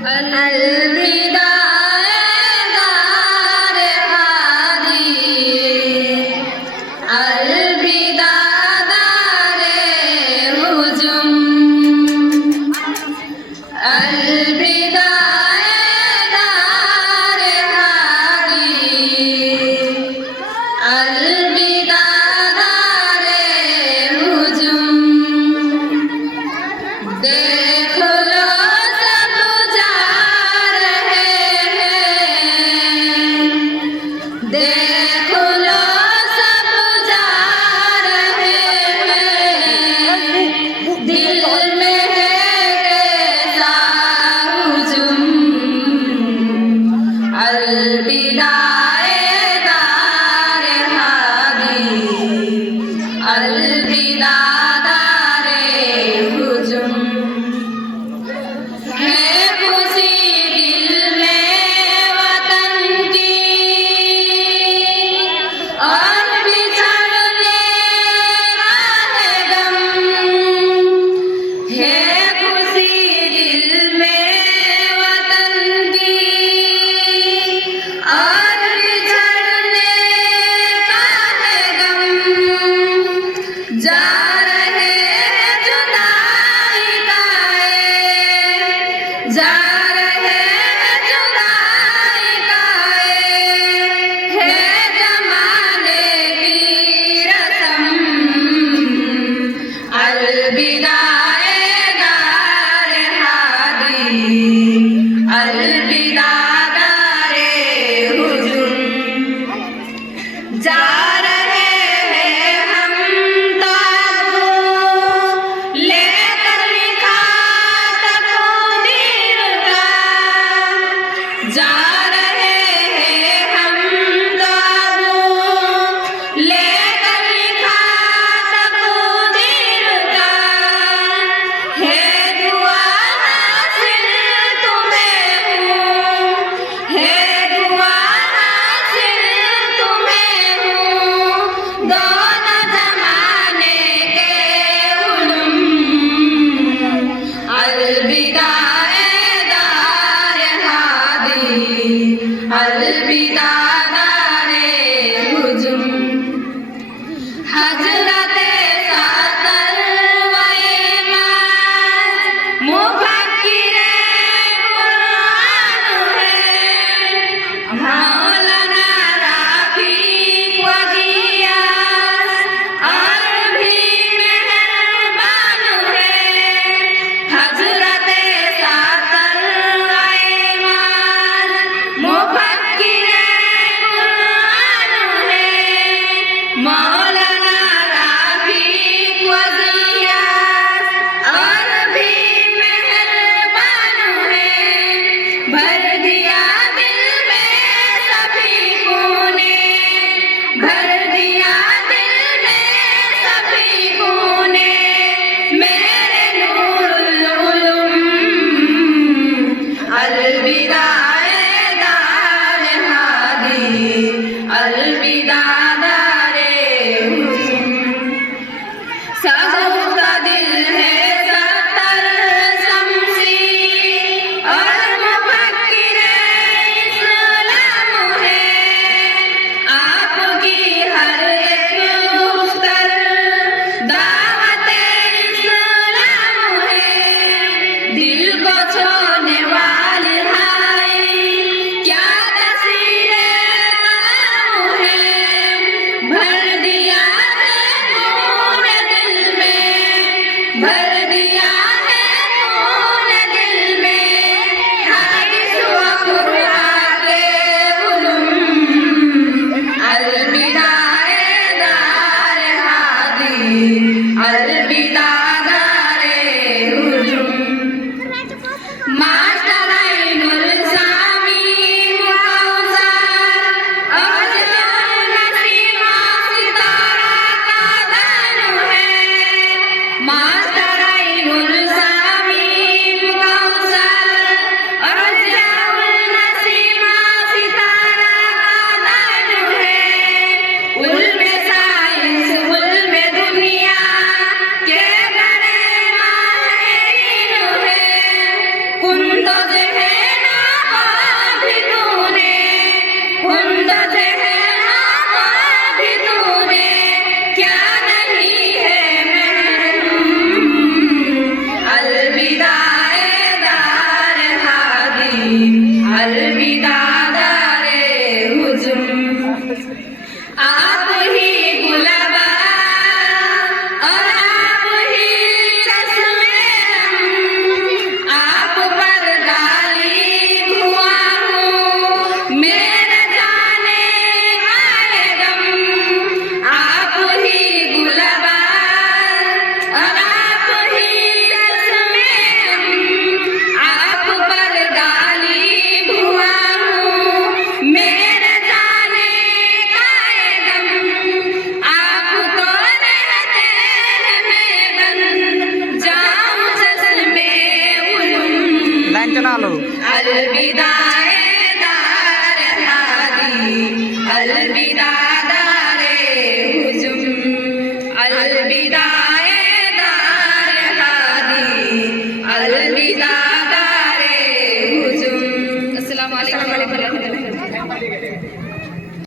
अलविदा दारे हादी, अलविदा दारे हुजुम, अलविदा दारे हादी, अलविदा दारे हुजुम। देख लो सब जा रहे हैं, देख लो सब जा रहे हैं, दिल में है कैसा हुजुम, अलविदा दारे हादी, अलविदा दारे हुजुम। है खुशी दिल में वतन की और बिछड़ने का है गम, है खुशी दिल में वतन की और बिछड़ने का है गम। जा रहे हैं जुदाई गाए, जा रहे हैं जुदाई गाए, है जमाने की रस्म, अलविदा दारे हादी, अलविदा दारे हुजुम। जा रहे हैं हम ताबूत लेकर लिखा तकदीर का, जा रहे हैं हम ताबूत लेकर लिखा तकदीर का, है दुआ नाज़िल तुम्हें अलविदा दार हादी अलविदा